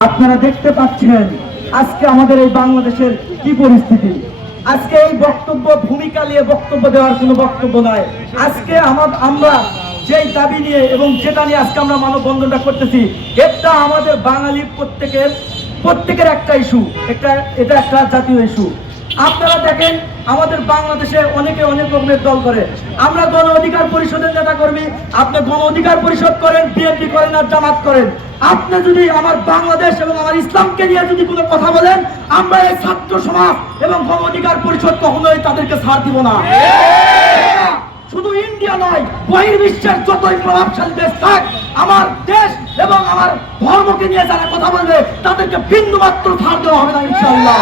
আপনারা দেখতে পাচ্ছেন আজকে আমাদের এই বাংলাদেশের কি পরিস্থিতি? আজকে এই বক্তব্য, ভূমিকা নিয়ে বক্তব্য দেওয়ার কোনো বক্তব্য নয় আজকে আমার আমরা যেই দাবি নিয়ে এবং যেটা নিয়ে আজকে আমরা মানববন্ধনটা করতেছি, এটা আমাদের বাঙালি প্রত্যেকের প্রত্যেকের একটা ইস্যু এটা এটা একটা জাতীয় ইস্যু আপনারা দেখেন আমাদের বাংলাদেশে অনেকে অনেক রকমের দল করে। আমরা গণ অধিকার পরিষদের নেতা কর্মী আপনি গণ অধিকার পরিষদ করেন, বিএনপি করেন আর জামাত করেন। আপনি যদি আমার বাংলাদেশ এবং আমার ইসলামকে নিয়ে যদি কোনো কথা বলেন, আমরা এই ছাত্র সমাজ এবং গণ অধিকার পরিষদ কখনোই তাদেরকে ছাড় দিব না। শুধু ইন্ডিয়া নয়, বহির্বিশ্বের যতই প্রভাবশালী দেশ থাক, আমার দেশ এবং আমার ধর্মকে নিয়ে যারা কথা বলবে, তাদেরকে বিন্দু মাত্র ছাড় দেওয়া হবে না, ইনশাআল্লাহ।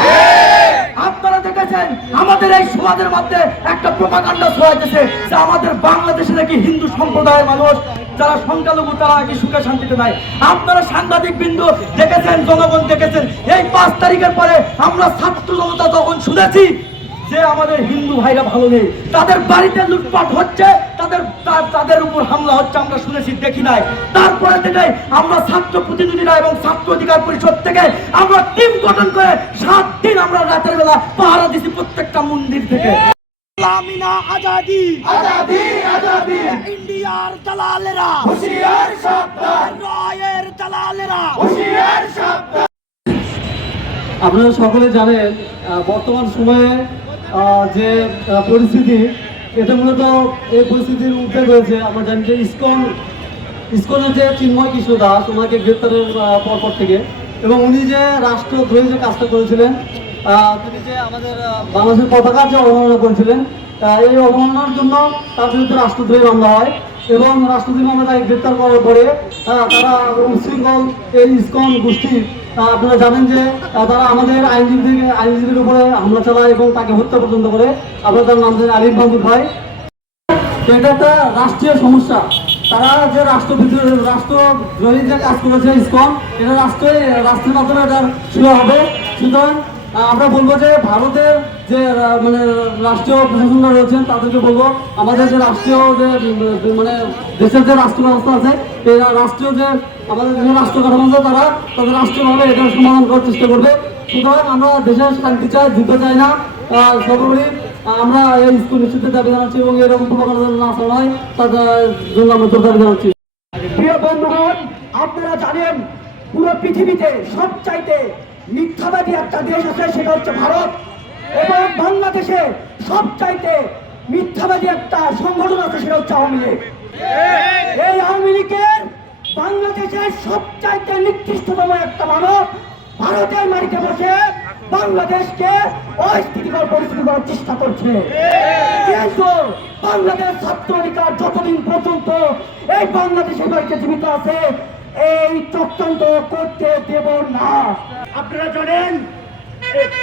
আপনারা দেখেছেন আমাদের এই সমাজের মধ্যে একটা প্রমাকাণ্ড ছড়াইতেছে যে আমাদের বাংলাদেশে নাকি হিন্দু সম্প্রদায়ের মানুষ, যারা সংখ্যালঘু, তারা নাকি সুখে শান্তিতে নাই। আপনারা সাংবাদিক বিন্দু দেখেছেন, জনগণ দেখেছেন, এই পাঁচ তারিখের পরে আমরা ছাত্র জনতা তখন শুনেছি যে আমাদের হিন্দু ভাইরা ভালো নেই। তাদের বাড়িতে লুটপাট হচ্ছে, তাদের তাদের উপর হামলা হচ্ছে আমরা শুনেছি দেখি নাই। তারপরে থেকে আমরা ছাত্র প্রতিনিধিরা এবং ছাত্র অধিকার পরিষদ থেকে আমরা টিম গঠন করে সাত দিন আমরা রাতের বেলা পাহারা দিছি প্রত্যেকটা মন্দির থেকে। লামিনা আজাদি। আজাদি আজাদি। ইন্ডিয়ার দালালেরা। হুশিয়ার সাবধান। রায়ের দালালেরা। হুশিয়ার সাবধান। আপনারা সকলে জানেন বর্তমান সময়ে আহ, যে পরিস্থিতি এটা মূলত এই পরিস্থিতির উদ্বেগ হয়েছে আমরা জানি যে ইস্কন ইসকনের যে চিন্ময় কৃষ্ণ দাস ওনাকে গ্রেপ্তারের পরপর থেকে। এবং উনি যে রাষ্ট্রদ্রোহী যে কাজটা করেছিলেন তিনি যে আমাদের বাংলাদেশের পতাকার যে অবমাননা করেছিলেন এই অবমাননার জন্য তার বিরুদ্ধে রাষ্ট্রদ্রোহী মামলা হয় এবং রাষ্ট্রদ্রোহী মামলা তাকে গ্রেপ্তার করার পরে তারা উচ্ছৃঙ্খল এই ইসকন গোষ্ঠী আহ, আপনারা জানেন যে তারা আমাদের আইনজীবী আইনজীবীর উপরে হামলা চালায় এবং তাকে হত্যা পর্যন্ত করে। আপনারা তার নাম জানেন আলিম মাহমুদ ভাই। এটা একটা রাষ্ট্রীয় সমস্যা। তারা যে রাষ্ট্র রাষ্ট্রদ্রোহী যে কাজ করেছে ইসকন, এটা রাষ্ট্রে রাষ্ট্রের মাধ্যমে এটা শুরু হবে। সুতরাং আমরা বলব যে ভারতের যে মানে রাষ্ট্রীয় প্রশাসনরা রয়েছেন, তাদেরকে বলব, আমাদের যে রাষ্ট্রীয় যে মানে দেশের যে রাষ্ট্র ব্যবস্থা আছে, এই রাষ্ট্রীয় যে, আমাদের যে রাষ্ট্র কাঠামো আছে তারা, তাদের রাষ্ট্রীয়ভাবে এটা সমাধান করার চেষ্টা করবে। সুতরাং আমরা দেশের শান্তি চাই, যুদ্ধ চাই না। সর্বোপরি, আমরা এই স্কুল নিশ্চিতের দাবি জানাচ্ছি এবং এরকম প্রভাব না চালায় তাদের জন্য আমরা দাবি জানাচ্ছি। প্রিয় বন্ধুগণ, আপনারা জানেন, পুরো পৃথিবীতে সব চাইতে মিথ্যাবাদী একটা দেশ আছে, সেটা হচ্ছে ভারত। এবং বাংলাদেশে সব চাইতে মিথ্যাবাদী একটা সংগঠন আছে, সেটা হচ্ছে আওয়ামী লীগ। এই আওয়ামী লীগের বাংলাদেশের সব চাইতে নিকৃষ্টতম একটা মানব ভারতের মাটিতে বসে বাংলাদেশকে অস্থিতিকর পরিস্থিতি করার চেষ্টা করছে। কিন্তু বাংলাদেশ ছাত্র অধিকার যতদিন পর্যন্ত এই বাংলাদেশের বাড়িতে জীবিত আছে, এই চক্রান্ত করতে দেব না। আপনারা জানেন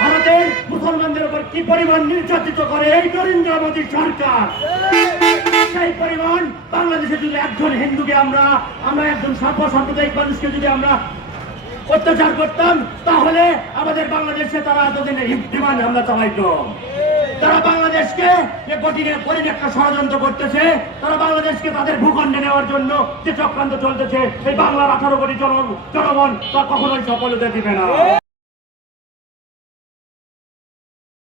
ভারতের মুসলমানদের উপর কি পরিমাণ নির্যাতিত করে এই নরেন্দ্র মোদী সরকার? সেই পরিমাণ বাংলাদেশে যদি একজন হিন্দুকে আমরা আমরা একজন সর্ব সাম্প্রদায়িক মানুষকে যদি আমরা অত্যাচার করতাম, তাহলে আমাদের বাংলাদেশে তারা এতদিন বিমান হামলা চালাইতো। তারা বাংলাদেশকে যে কঠিনে কঠিন একটা ষড়যন্ত্র করতেছে, তারা বাংলাদেশকে তাদের ভূখণ্ডে নেওয়ার জন্য যে চক্রান্ত চলতেছে, এই বাংলার আঠারো কোটি জন জনগণ তা কখনোই সফলতা দিবে না।